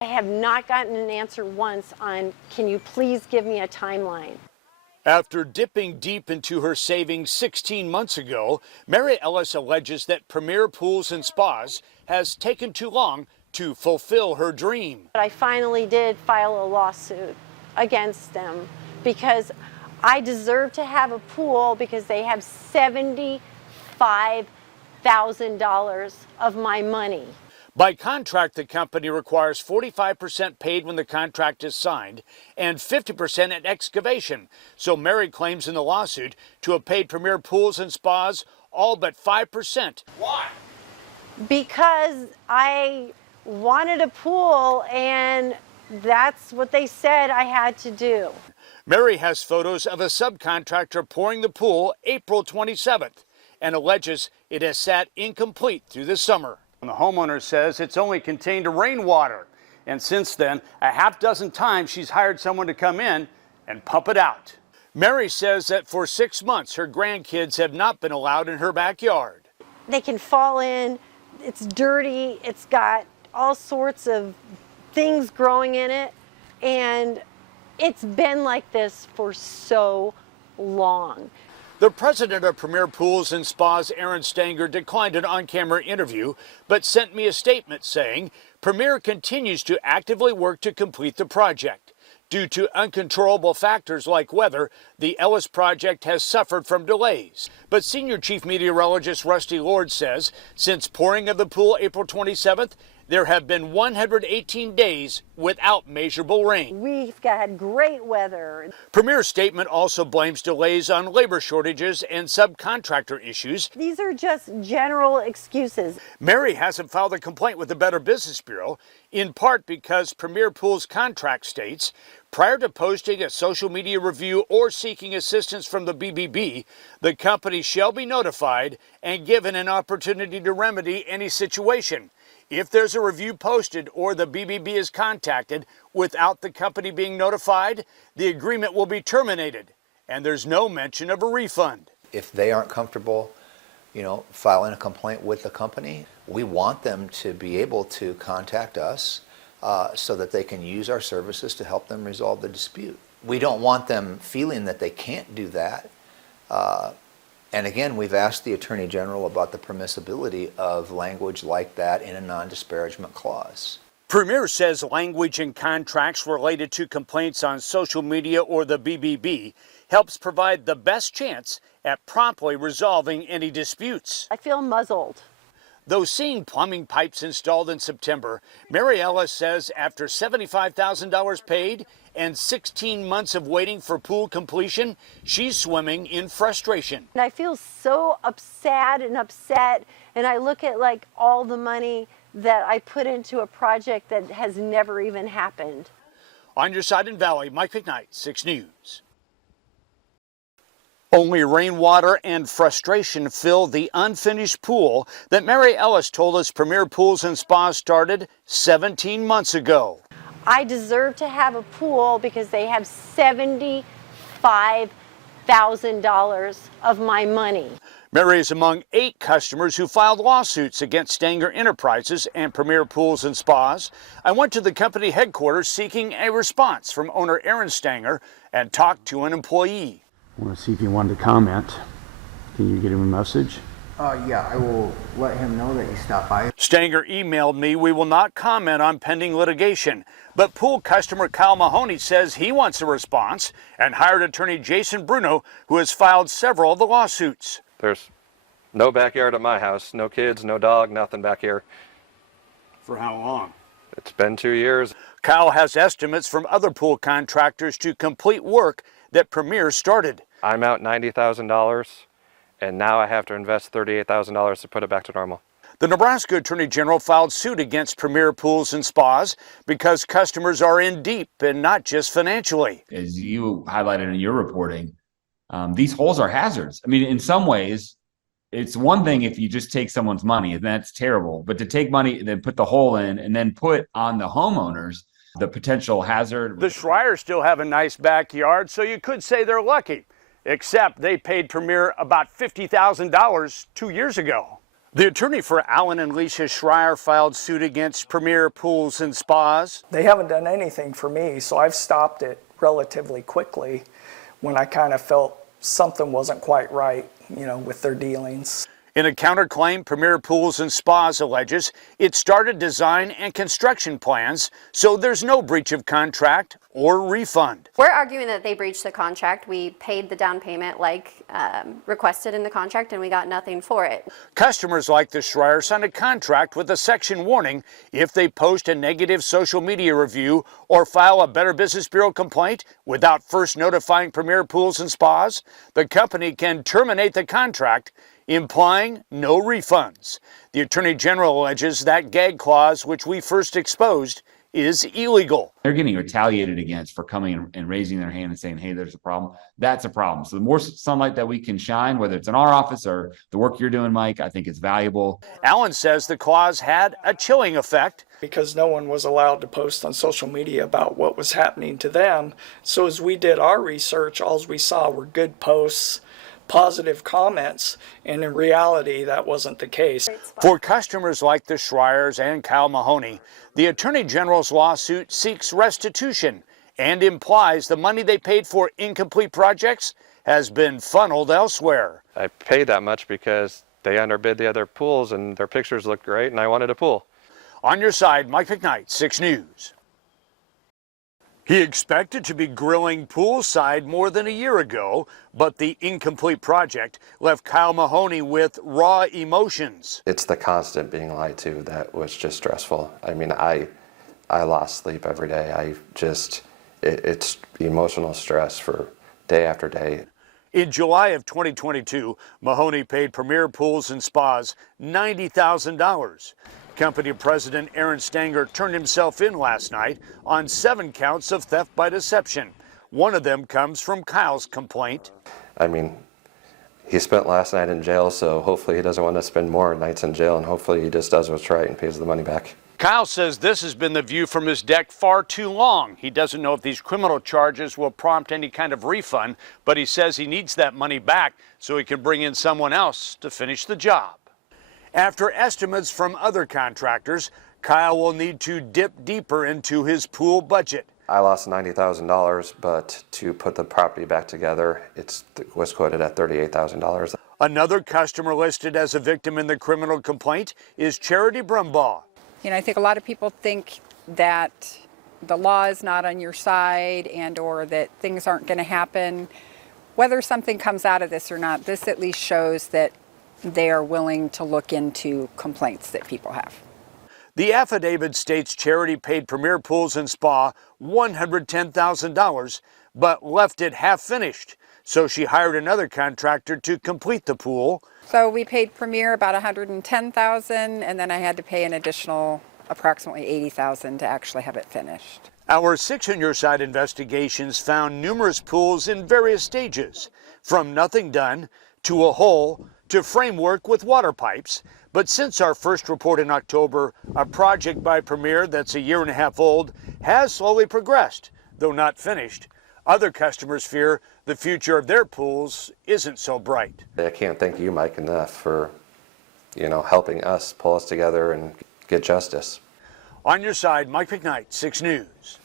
I have not gotten an answer once on, can you please give me a timeline? After dipping deep into her savings 16 months ago, Mary Ellis alleges that Premier Pools and Spas has taken too long to fulfill her dream. But I finally did file a lawsuit against them because I deserve to have a pool because they have $75,000 of my money. By contract, the company requires 45% paid when the contract is signed and 50% at excavation. So Mary claims in the lawsuit to have paid Premier Pools and Spas all but 5%. Why? Because I wanted a pool and that's what they said I had to do. Mary has photos of a subcontractor pouring the pool April 27th and alleges it has sat incomplete through the summer. The homeowner says it's only contained rainwater, and since then, a half dozen times she's hired someone to come in and pump it out. Mary says that for 6 months, her grandkids have not been allowed in her backyard. They can fall in, it's dirty, it's got all sorts of things growing in it, and it's been like this for so long. The president of Premier Pools and Spas, Aaron Stanger, declined an on-camera interview, but sent me a statement saying Premier continues to actively work to complete the project. Due to uncontrollable factors like weather, the Ellis project has suffered from delays. But Senior Chief Meteorologist Rusty Lord says since pouring of the pool April 27th, there have been 118 days without measurable rain. We've had great weather. Premier's statement also blames delays on labor shortages and subcontractor issues. These are just general excuses. Mary hasn't filed a complaint with the Better Business Bureau, in part because Premier Pools' contract states, prior to posting a social media review or seeking assistance from the BBB, the company shall be notified and given an opportunity to remedy any situation. If there's a review posted or the BBB is contacted without the company being notified, the agreement will be terminated, and there's no mention of a refund. If they aren't comfortable, filing a complaint with the company, we want them to be able to contact us so that they can use our services to help them resolve the dispute. We don't want them feeling that they can't do that. And again, we've asked the Attorney General about the permissibility of language like that in a non-disparagement clause. Premier says language in contracts related to complaints on social media or the BBB helps provide the best chance at promptly resolving any disputes. I feel muzzled. Though seeing plumbing pipes installed in September, Mary Ellis says after $75,000 paid and 16 months of waiting for pool completion, she's swimming in frustration. And I feel so sad and upset, and I look at all the money that I put into a project that has never even happened. On your side in Valley, Mike McKnight, 6 News. Only rainwater and frustration fill the unfinished pool that Mary Ellis told us Premier Pools and Spas started 17 months ago. I deserve to have a pool because they have $75,000 of my money. Mary is among 8 customers who filed lawsuits against Stanger Enterprises and Premier Pools and Spas. I went to the company headquarters seeking a response from owner Aaron Stanger and talked to an employee. I want to see if he wanted to comment. Can you get him a message? Yeah, I will let him know that you stopped by. Stanger emailed me, we will not comment on pending litigation. But pool customer Kyle Mahoney says he wants a response and hired attorney Jason Bruno, who has filed several of the lawsuits. There's no backyard at my house, no kids, no dog, nothing back here. For how long? It's been 2 years. Kyle has estimates from other pool contractors to complete work that Premier started. I'm out $90,000, and now I have to invest $38,000 to put it back to normal. The Nebraska Attorney General filed suit against Premier Pools and Spas because customers are in deep and not just financially. As you highlighted in your reporting, these holes are hazards. I mean, in some ways, it's one thing if you just take someone's money, and that's terrible. But to take money, then put the hole in, and then put on the homeowners the potential hazard. The Schreiers still have a nice backyard, so you could say they're lucky. Except they paid Premier about $50,000 2 years ago. The attorney for Alan and Lisa Schreier filed suit against Premier Pools and Spas. They haven't done anything for me, so I've stopped it relatively quickly when I kind of felt something wasn't quite right, with their dealings. In a counterclaim, Premier Pools and Spas alleges it started design and construction plans, so there's no breach of contract or refund. We're arguing that they breached the contract. We paid the down payment like requested in the contract, and we got nothing for it. Customers like the Schreier signed a contract with a section warning if they post a negative social media review or file a Better Business Bureau complaint without first notifying Premier Pools and Spas, the company can terminate the contract, implying no refunds. The Attorney General alleges that gag clause, which we first exposed, is illegal. They're getting retaliated against for coming and raising their hand and saying, hey, there's a problem. That's a problem. So the more sunlight that we can shine, whether it's in our office or the work you're doing, Mike, I think it's valuable. Alan says the clause had a chilling effect because no one was allowed to post on social media about what was happening to them. So as we did our research, all we saw were good posts, positive comments, and in reality, that wasn't the case. For customers like the Schreiers and Kyle Mahoney, the Attorney General's lawsuit seeks restitution and implies the money they paid for incomplete projects has been funneled elsewhere. I paid that much because they underbid the other pools and their pictures looked great and I wanted a pool. On your side, Mike McKnight, 6 News. He expected to be grilling poolside more than a year ago, but the incomplete project left Kyle Mahoney with raw emotions. It's the constant being lied to that was just stressful. I mean, I lost sleep every day. It's emotional stress for day after day. In July of 2022, Mahoney paid Premier Pools and Spas $90,000. Company president Aaron Stanger turned himself in last night on 7 counts of theft by deception. One of them comes from Kyle's complaint. I mean, he spent last night in jail, so hopefully he doesn't want to spend more nights in jail, and hopefully he just does what's right and pays the money back. Kyle says this has been the view from his deck far too long. He doesn't know if these criminal charges will prompt any kind of refund, but he says he needs that money back so he can bring in someone else to finish the job. After estimates from other contractors, Kyle will need to dip deeper into his pool budget. I lost $90,000, but to put the property back together, it was quoted at $38,000. Another customer listed as a victim in the criminal complaint is Charity Brumbaugh. I think a lot of people think that the law is not on your side and or that things aren't going to happen. Whether something comes out of this or not, this at least shows that they are willing to look into complaints that people have. The affidavit states Charity paid Premier Pools and Spa $110,000, but left it half finished. So she hired another contractor to complete the pool. So we paid Premier about $110,000, and then I had to pay an additional approximately $80,000 to actually have it finished. Our 6 on Your Side investigations found numerous pools in various stages, from nothing done to a hole to framework with water pipes. But since our first report in October, a project by Premier that's a year and a half old has slowly progressed, though not finished. Other customers fear the future of their pools isn't so bright. I can't thank you, Mike, enough for, helping us pull us together and get justice. On Your Side, Mike McKnight, 6 News.